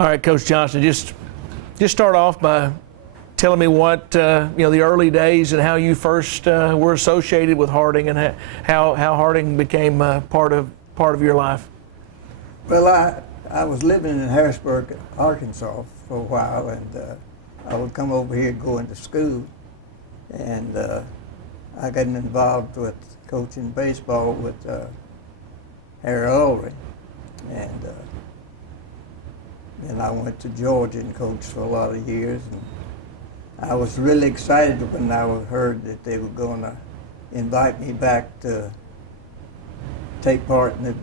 All right, Coach Johnson, just start off by telling me what the early days and how you first were associated with Harding and how Harding became part of your life. Well, I was living in Harrisburg, Arkansas for a while, and I would come over here going to school, and I got involved with coaching baseball with Harry Ulrich, and then I went to Georgia and coached for a lot of years. And I was really excited when I heard that they were going to invite me back to take part in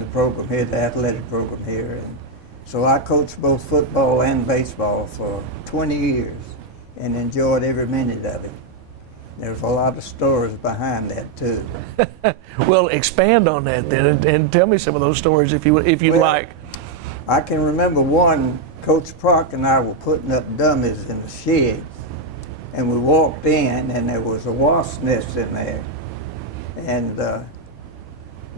the program here, the athletic program here. And so I coached both football and baseball for 20 years and enjoyed every minute of it. There's a lot of stories behind that too. Well, expand on that then, and tell me some of those stories if you'd like. I can remember one, Coach Prock and I were putting up dummies in the shed, and we walked in, and there was a wasp nest in there. And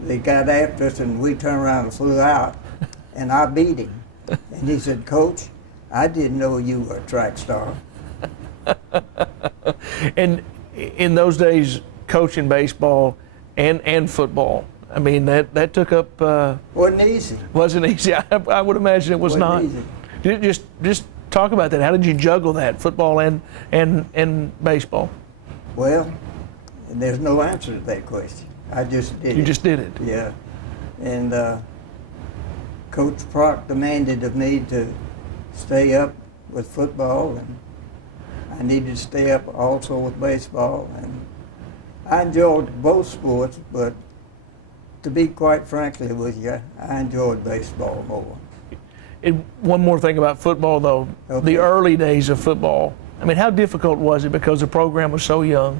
they got after us, and we turned around and flew out, and I beat him. And he said, "Coach, I didn't know you were a track star." And in those days, coaching baseball and football, I mean, that took up. Wasn't easy. Wasn't easy. I would imagine it was not. Easy. Just talk about that. How did you juggle that, football and baseball? Well, there's no answer to that question. I just did it. You just did it. Yeah. And Coach Prock demanded of me to stay up with football, and I needed to stay up also with baseball. And I enjoyed both sports, but to be quite frankly with you, I enjoyed baseball more. And one more thing about football, though. Okay. The early days of football, I mean, how difficult was it because the program was so young?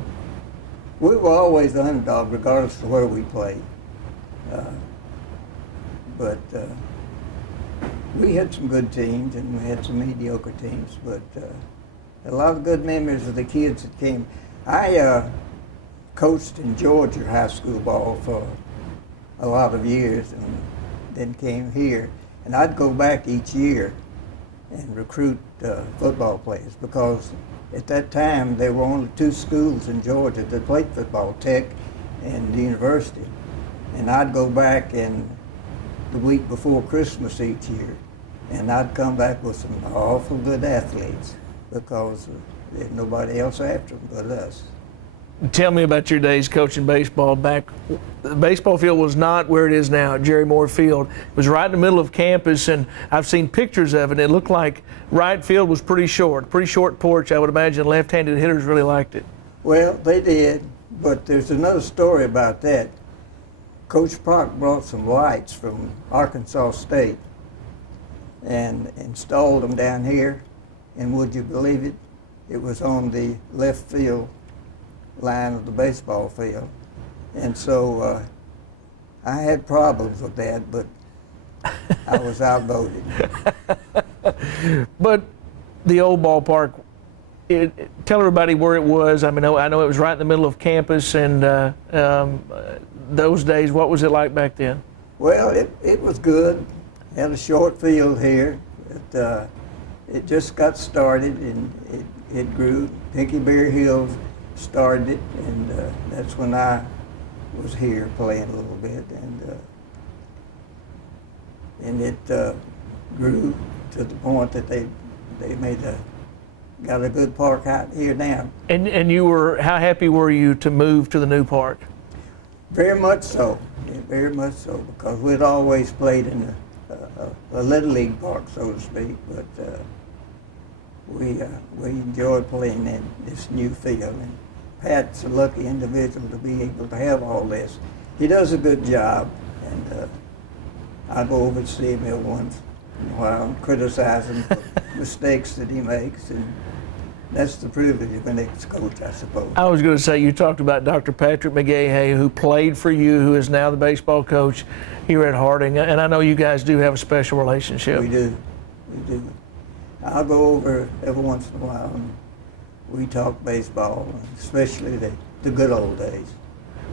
We were always the underdog, regardless of where we played. But we had some good teams, and we had some mediocre teams, but a lot of good memories of the kids that came. I coached in Georgia high school ball for a lot of years, and then came here. And I'd go back each year and recruit football players, because at that time there were only two schools in Georgia that played football, Tech and the university. And I'd go back in the week before Christmas each year, and I'd come back with some awful good athletes, because there's nobody else after them but us. Tell me about your days coaching baseball. Back, the baseball field was not where it is now at Jerry Moore Field. It was right in the middle of campus, and I've seen pictures of it. It looked like right field was pretty short porch. I would imagine left-handed hitters really liked it. Well, they did, but there's another story about that. Coach Prock brought some lights from Arkansas State and installed them down here, and would you believe it? It was on the left field line of the baseball field. And so I had problems with that, but I was outvoted. But the old ballpark, tell everybody where it was. I mean, I know it was right in the middle of campus, and those days, what was it like back then? Well, it was good. Had a short field here. It just got started, and it grew. Pinky Bear Hills started it, and that's when I was here playing a little bit, and it grew to the point that they got a good park out here now. And how happy were you to move to the new park? Very much so, very much so, because we'd always played in a little league park, so to speak, but we enjoyed playing in this new field. And Pat's a lucky individual to be able to have all this. He does a good job, and I go over to see him every once in a while and criticize him for mistakes that he makes, and that's the privilege of an ex-coach, I suppose. I was going to say, you talked about Dr. Patrick McGahey, who played for you, who is now the baseball coach here at Harding, and I know you guys do have a special relationship. We do. I'll go over every once in a while, and we talk baseball, especially the good old days.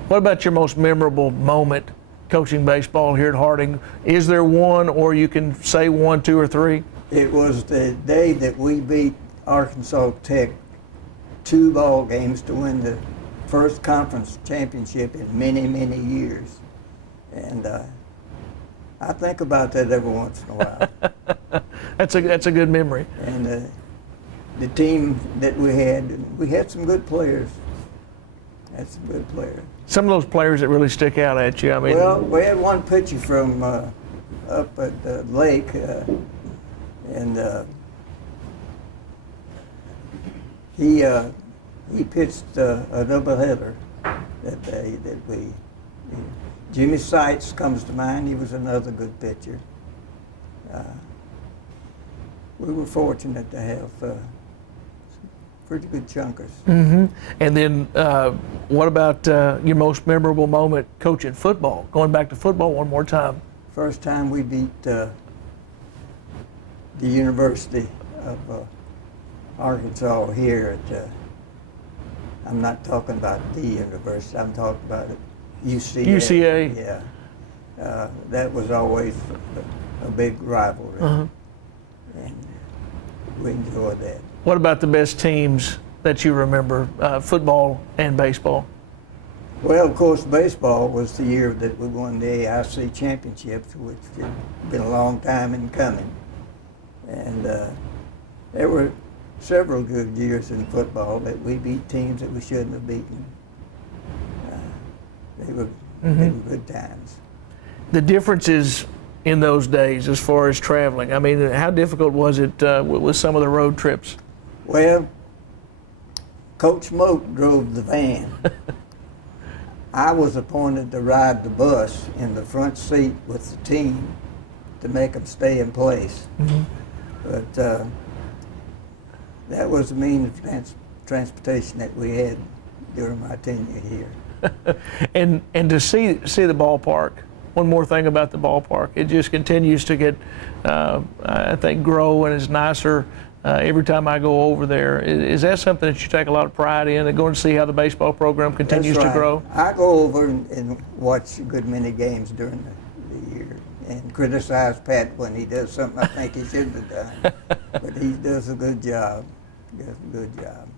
What about your most memorable moment coaching baseball here at Harding. Is there one, or you can say 1, 2, or 3? It was the day that we beat Arkansas Tech 2 ball games to win the first conference championship in many, many years. And I think about that every once in a while. That's a good memory. And the team that we had some good players. Had some good players. Some of those players that really stick out at you. I mean, Well, we had one pitcher from up at the lake, and he pitched a doubleheader that day. Jimmy Seitz comes to mind. He was another good pitcher. We were fortunate to have pretty good chunkers. Mm-hmm. And then, what about your most memorable moment coaching football? Going back to football one more time. First time we beat the University of Arkansas here at, I'm not talking about the university, I'm talking about it, UCA. UCA. Yeah. That was always a big rivalry. Uh-huh. And we enjoyed that. What about the best teams that you remember, football and baseball? Well, of course, baseball was the year that we won the AIC championships, which had been a long time in coming. And there were several good years in football that we beat teams that we shouldn't have beaten. They were good times. The differences in those days as far as traveling, I mean, how difficult was it with some of the road trips? Well, Coach Moak drove the van. I was appointed to ride the bus in the front seat with the team to make them stay in place. Mm-hmm. But that was the means of transportation that we had during my tenure here. and to see the ballpark. One more thing about the ballpark, it just continues to get, I think, grow and is nicer every time I go over there. Is that something that you take a lot of pride in, and going to see how the baseball program continues That's to right. grow? I go over and watch a good many games during the year and criticize Pat when he does something I think he shouldn't have done. But he does a good job. He does a good job.